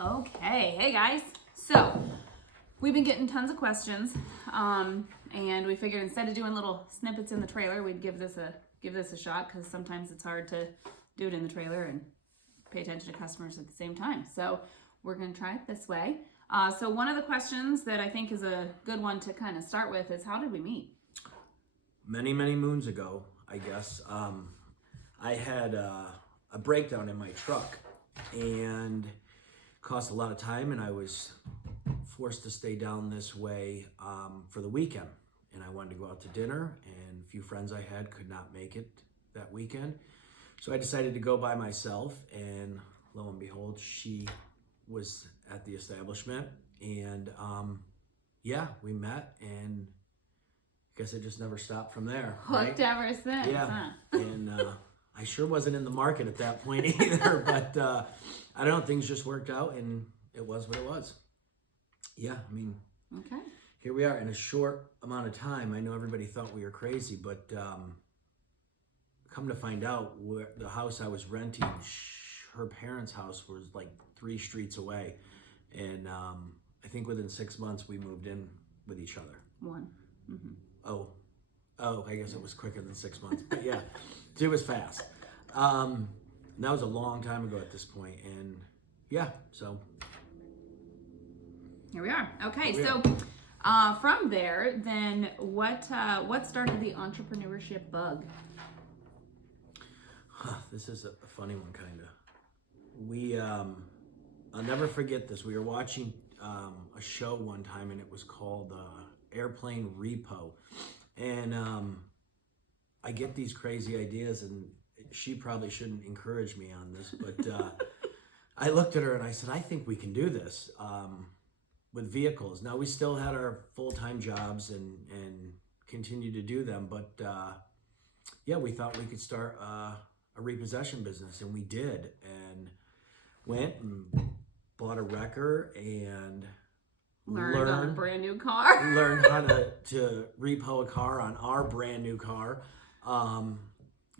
Okay, hey guys. So we've been getting tons of questions, and we figured instead of doing little snippets in the trailer, we'd give this a shot because sometimes it's hard to do it in the trailer and pay attention to customers at the same time. So we're gonna try it this way. So one of the questions that I think is a good one to kind of start with is, how did we meet? Many moons ago, I guess, I had a breakdown in my truck, and cost a lot of time, and I was forced to stay down this way for the weekend. And I wanted to go out to dinner, and a few friends I had could not make it that weekend. So I decided to go by myself, and lo and behold, she was at the establishment, and yeah, we met, and I guess it just never stopped from there. Hooked right? ever since, Yeah, huh? and I sure wasn't in the market at that point either, but I don't know, things just worked out, and it was what it was. Yeah, I mean, Okay. here we are in a short amount of time. I know everybody thought we were crazy, but come to find out, the house I was renting, her parents' house was like 3 streets away, and I think within 6 months we moved in with each other. One. Mm-hmm. Oh, I guess it was quicker than 6 months, but yeah, it was fast. That was a long time ago at this point, and yeah, so Here we are. Okay, Here we so from there, then what started the entrepreneurship bug? this is a funny one, kind of. I'll never forget this. We were watching a show one time, and it was called Airplane Repo, and I get these crazy ideas, and she probably shouldn't encourage me on this, but I looked at her and I said, I think we can do this with vehicles. Now, we still had our full-time jobs and continue to do them, but yeah, we thought we could start a repossession business, and we did, and went and bought a wrecker and Learned on a brand new car. learned how to repo a car on our brand new car.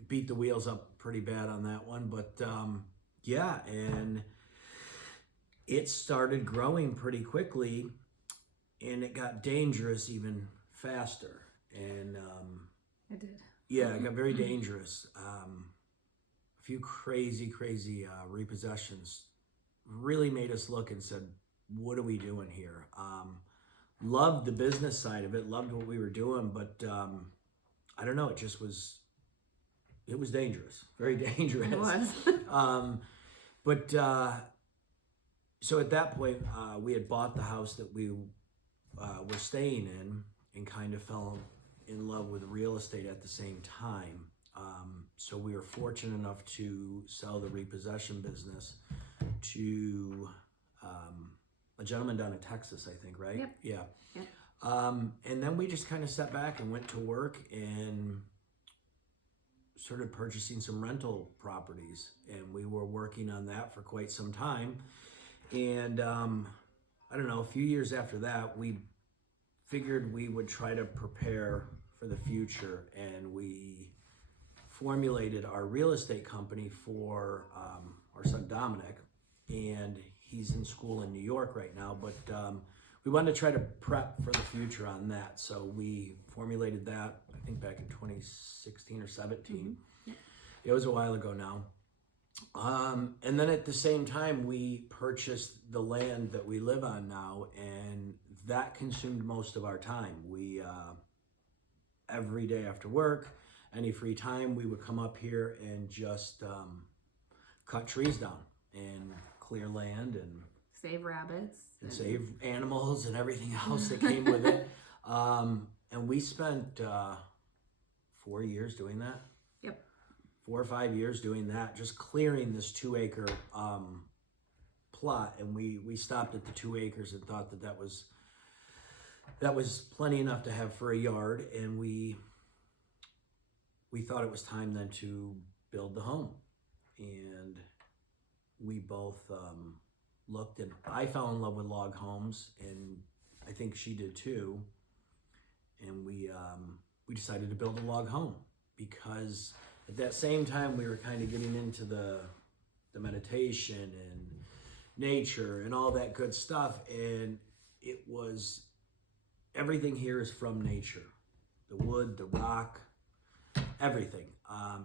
Beat the wheels up pretty bad on that one, but yeah, and it started growing pretty quickly, and it got dangerous even faster, and It did. yeah, it got very dangerous. A few crazy repossessions really made us look and said, what are we doing here? Loved the business side of it, loved what we were doing, but I don't know, it was dangerous, very dangerous. It was. But so at that point, we had bought the house that we were staying in, and kind of fell in love with real estate at the same time. So we were fortunate enough to sell the repossession business to a gentleman down in Texas, I think, right? Yep. Yeah. Yep. And then we just kind of sat back and went to work and started purchasing some rental properties, and we were working on that for quite some time. And I don't know, a few years after that, we figured we would try to prepare for the future, and we formulated our real estate company for our son Dominic, and he's in school in New York right now, but we wanted to try to prep for the future on that. So we formulated that, I think back in 2016 or 17. Mm-hmm. It was a while ago now. And then at the same time, we purchased the land that we live on now, and that consumed most of our time. We, every day after work, any free time, we would come up here and just cut trees down and clear land and Save rabbits. and save animals and everything else that came with it. And we spent 4 years doing that. Yep. 4 or 5 years doing that, just clearing this 2-acre plot. And we stopped at the 2 acres and thought that was plenty enough to have for a yard. And we thought it was time then to build the home. And we both looked, and I fell in love with log homes, and I think she did too. And we decided to build a log home, because at that same time we were kind of getting into the meditation and nature and all that good stuff. And it was, everything here is from nature, the wood, the rock, everything.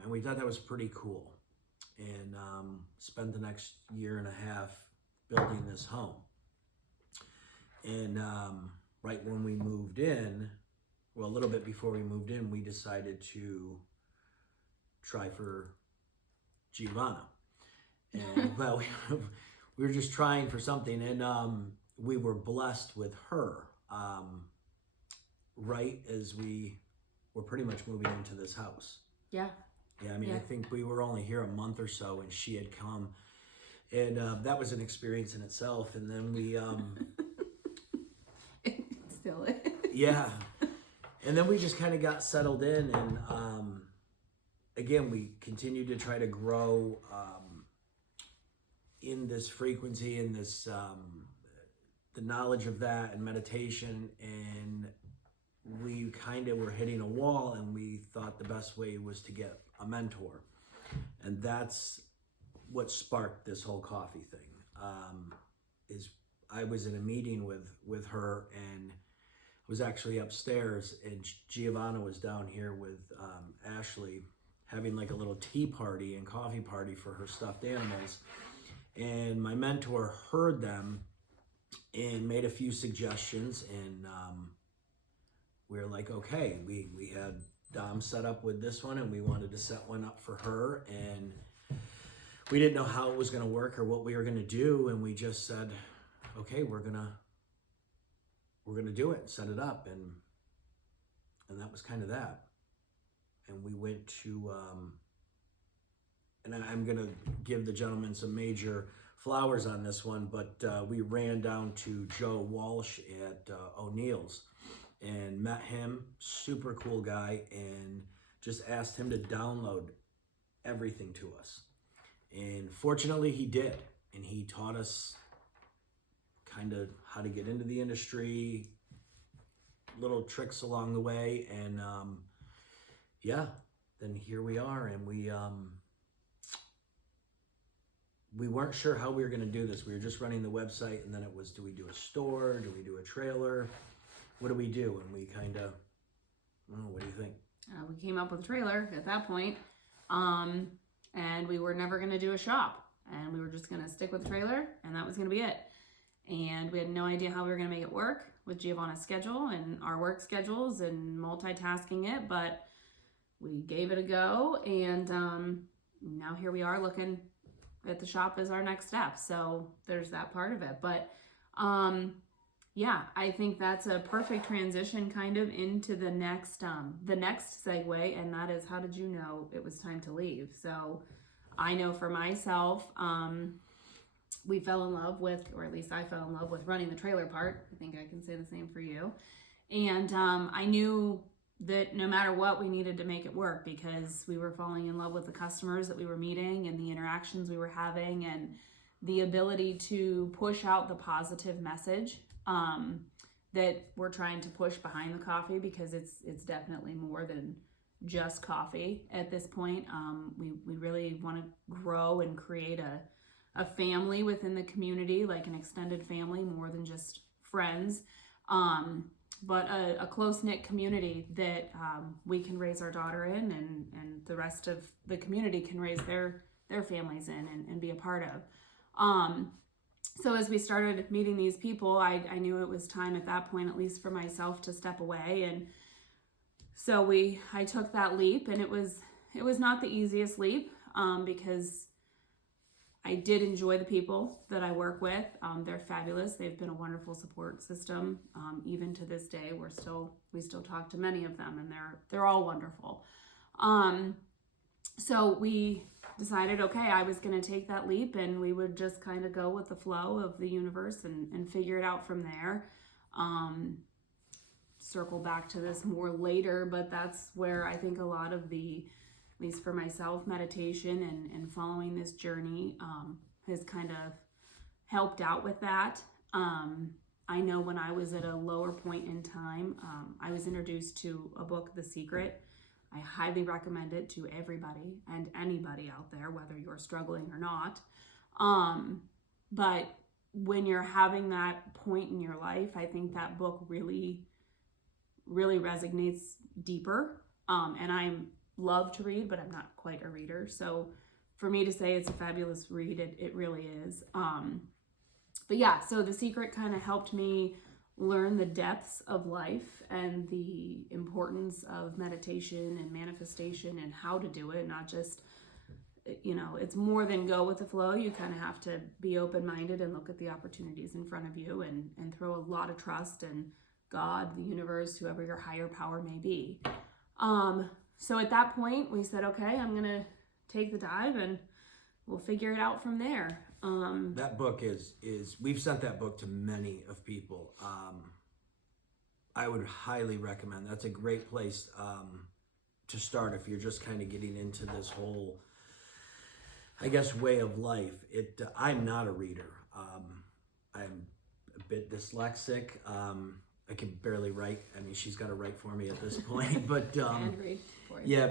And we thought that was pretty cool. And spent the next year and a half building this home. And right when we moved in, well, a little bit before we moved in, we decided to try for Giovanna. And well, we were just trying for something, and we were blessed with her right as we were pretty much moving into this house. Yeah. Yeah, I mean, Yeah. I think we were only here a month or so, and she had come, and that was an experience in itself. And then we, It still is. yeah, and then we just kind of got settled in, and again, we continued to try to grow in this frequency, in this the knowledge of that and meditation, and we kind of were hitting a wall, and we thought the best way was to get a mentor, and that's what sparked this whole coffee thing. Is I was in a meeting with her, and was actually upstairs, and Giovanna was down here with Ashley having like a little tea party and coffee party for her stuffed animals, and my mentor heard them and made a few suggestions, and we were like, okay, we had Dom set up with this one, and we wanted to set one up for her, and we didn't know how it was going to work or what we were going to do, and we just said, okay, we're gonna do it, set it up, and that was kind of that. And we went to and I'm gonna give the gentleman some major flowers on this one, but we ran down to Joe Walsh at O'Neill's and met him, super cool guy, and just asked him to download everything to us. And fortunately he did, and he taught us kind of how to get into the industry, little tricks along the way, and yeah, then here we are, and we weren't sure how we were going to do this. We were just running the website, and then it was, do we do a store? Do we do a trailer? What do we do? And we kind of, oh, what do you think? We came up with a trailer at that point, and we were never going to do a shop, and we were just going to stick with the trailer, and that was going to be it. And we had no idea how we were going to make it work with Giovanna's schedule and our work schedules and multitasking it, but we gave it a go, and now here we are looking at the shop as our next step. So there's that part of it. But yeah, I think that's a perfect transition kind of into the next segue, and that is, how did you know it was time to leave? So I know for myself, we fell in love with, or at least I fell in love with, running the trailer part. I think I can say the same for you. And I knew that no matter what, we needed to make it work, because we were falling in love with the customers that we were meeting and the interactions we were having, and the ability to push out the positive message that we're trying to push behind the coffee, because it's definitely more than just coffee at this point. We really want to grow and create a family within the community, like an extended family, more than just friends, but a close-knit community that we can raise our daughter in, and the rest of the community can raise their families in and be a part of. So as we started meeting these people, I knew it was time at that point, at least for myself, to step away. And so I took that leap, and it was not the easiest leap, because I did enjoy the people that I work with. They're fabulous. They've been a wonderful support system. Even to this day, we still talk to many of them, and they're all wonderful. So we decided, okay, I was going to take that leap, and we would just kind of go with the flow of the universe and figure it out from there. Circle back to this more later, but that's where I think a lot of the, at least for myself, meditation and following this journey has kind of helped out with that. I know when I was at a lower point in time, I was introduced to a book, The Secret. I highly recommend it to everybody and anybody out there, whether you're struggling or not. But when you're having that point in your life, I think that book really, really resonates deeper. And I love to read, but I'm not quite a reader. So for me to say it's a fabulous read, it really is. But yeah, so The Secret kind of helped me learn the depths of life and the importance of meditation and manifestation and how to do it, not just, it's more than go with the flow. You kind of have to be open-minded and look at the opportunities in front of you and throw a lot of trust in God, the universe, whoever your higher power may be. So at that point we said, okay, I'm going to take the dive and we'll figure it out from there. That book is we've sent that book to many of people. I would highly recommend. That's a great place to start if you're just kind of getting into this whole, I guess, way of life. I'm not a reader. I'm a bit dyslexic. I can barely write. I mean, she's got to write for me at this point, but And read for you. yeah,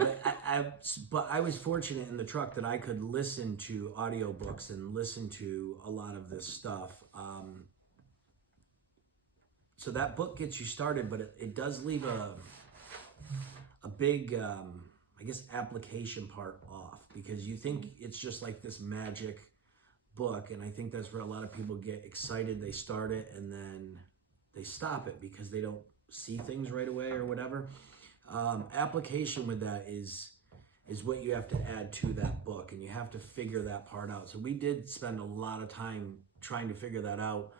but I was fortunate in the truck that I could listen to audiobooks and listen to a lot of this stuff. So that book gets you started, but it does leave a big, I guess, application part off, because you think it's just like this magic book, and I think that's where a lot of people get excited. They start it and then they stop it because they don't see things right away or whatever. Application with that is what you have to add to that book, and you have to figure that part out. So we did spend a lot of time trying to figure that out.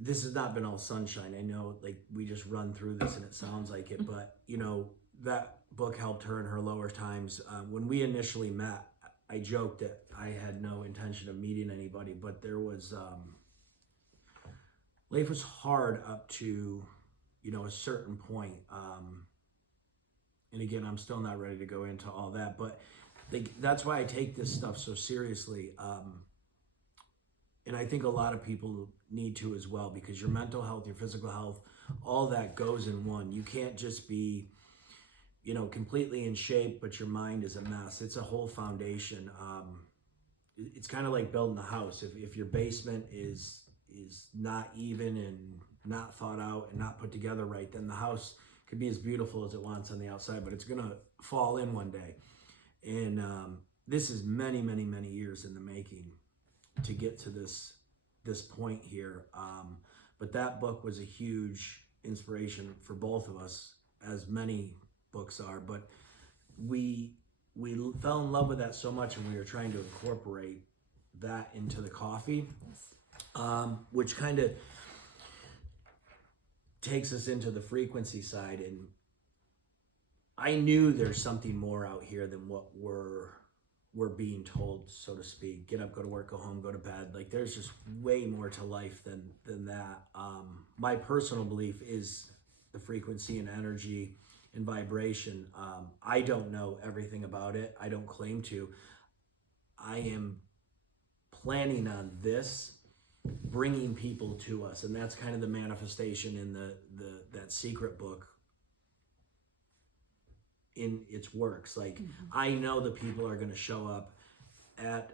This has not been all sunshine. I know, like, we just run through this and it sounds like it, but that book helped her in her lower times. When we initially met, I joked that I had no intention of meeting anybody, but there was life was hard up to a certain point. And again, I'm still not ready to go into all that, but that's why I take this stuff so seriously. And I think a lot of people need to as well, because your mental health, your physical health, all that goes in one. You can't just be, completely in shape, but your mind is a mess. It's a whole foundation. It's kind of like building a house. If your basement is not even and not thought out and not put together right, then the house could be as beautiful as it wants on the outside, but it's gonna fall in one day. And this is many, many, many years in the making to get to this point here. But that book was a huge inspiration for both of us, as many books are. But we fell in love with that so much, and we were trying to incorporate that into the coffee, which kind of takes us into the frequency side. And I knew there's something more out here than what we're being told, so to speak. Get up, go to work, go home, go to bed. Like, there's just way more to life than that. My personal belief is the frequency and energy and vibration. I don't know everything about it. I don't claim to. I am planning on this bringing people to us, and that's kind of the manifestation in that secret book in its works. Like, I know the people are going to show up at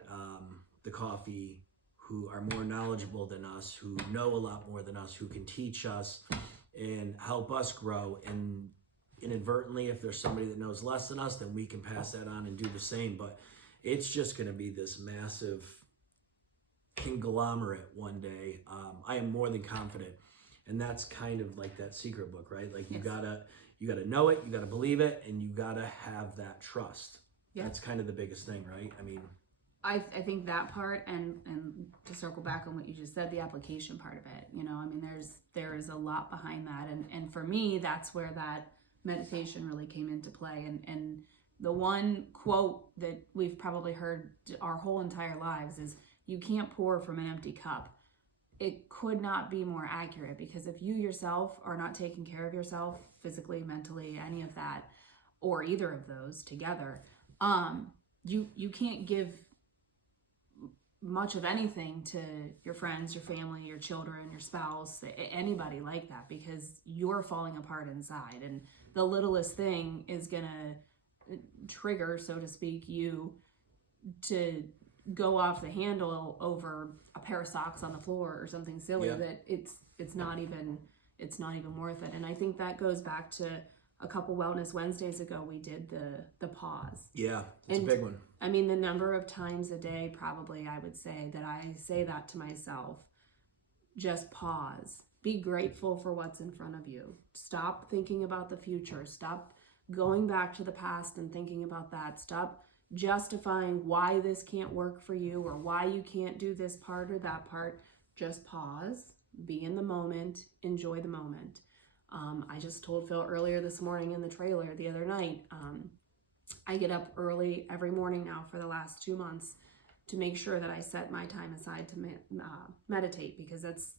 the coffee who are more knowledgeable than us, who know a lot more than us, who can teach us and help us grow. And inadvertently, if there's somebody that knows less than us, then we can pass that on and do the same. But it's just going to be this massive conglomerate one day. I am more than confident. And that's kind of like that secret book, right? Like, you gotta know it, you gotta believe it, and you gotta have that trust. Yeah. That's kind of the biggest thing, right? I mean, I think that part, and to circle back on what you just said, the application part of it, I mean, there is a lot behind that. And for me, that's where that meditation really came into play. And the one quote that we've probably heard our whole entire lives is, you can't pour from an empty cup. It could not be more accurate, because if you yourself are not taking care of yourself physically, mentally, any of that, or either of those together, you can't give much of anything to your friends, your family, your children, your spouse, anybody like that, because you're falling apart inside, and the littlest thing is gonna trigger, so to speak, you to go off the handle over a pair of socks on the floor or something silly Yeah. that it's not even worth it. And I think that goes back to a couple Wellness Wednesdays ago. We did the pause. Yeah, it's And a big one. I mean, the number of times a day, probably I would say that I say that to myself. Just pause. Be grateful for what's in front of you. Stop thinking about the future. Stop going back to the past and thinking about that. Stop justifying why this can't work for you or why you can't do this part or that part. Just pause, be in the moment, enjoy the moment. I just told Phil earlier this morning in the trailer the other night, I get up early every morning now for the last 2 months to make sure that I set my time aside to meditate, because it's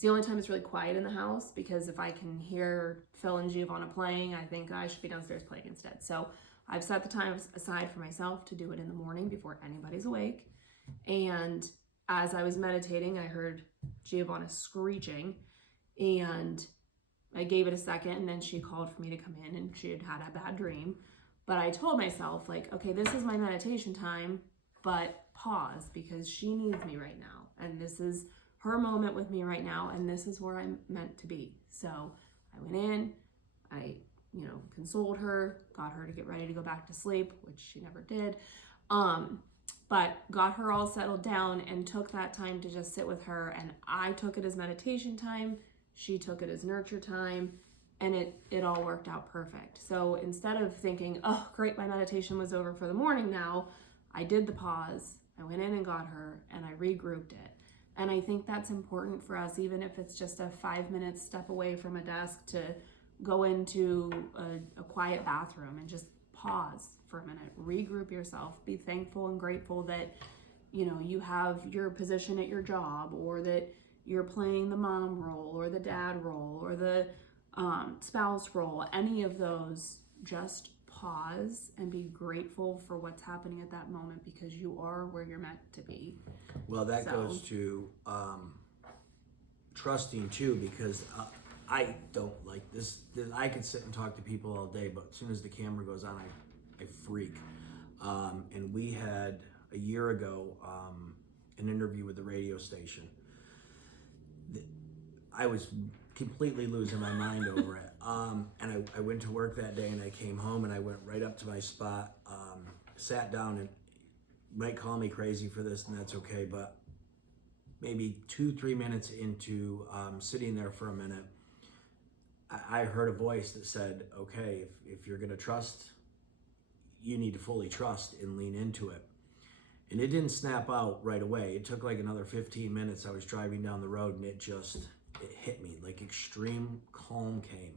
the only time it's really quiet in the house, because if I can hear Phil and Giovanna playing, I think I should be downstairs playing instead. So I've set the time aside for myself to do it in the morning before anybody's awake. And as I was meditating, I heard Giovanna screeching, and I gave it a second, and then she called for me to come in, and she had had a bad dream. But I told myself, like, okay, this is my meditation time, but pause, because she needs me right now. And this is her moment with me right now, and this is where I'm meant to be. So I went in, I, consoled her, got her to get ready to go back to sleep, which she never did. But got her all settled down and took that time to just sit with her. And I took it as meditation time. She took it as nurture time. And it all worked out perfect. So instead of thinking, oh, great, my meditation was over for the morning now, I did the pause. I went in and got her, and I regrouped it. And I think that's important for us, even if it's just a 5-minute step away from a desk, to go into a quiet bathroom and just pause for a minute, regroup yourself, be thankful and grateful that, you have your position at your job, or that you're playing the mom role or the dad role or the spouse role, any of those. Just pause and be grateful for what's happening at that moment, because you are where you're meant to be. Well, that goes to trusting too, because I don't like this. I could sit and talk to people all day, but as soon as the camera goes on, I freak. And we had a year ago an interview with the radio station. I was completely losing my mind over it. And I went to work that day, and I came home, and I went right up to my spot, sat down, and you might call me crazy for this, and that's okay, but maybe 2-3 minutes into sitting there for a minute, I heard a voice that said, okay, if you're going to trust, you need to fully trust and lean into it. And it didn't snap out right away. It took like another 15 minutes. I was driving down the road, and it hit me, like extreme calm came.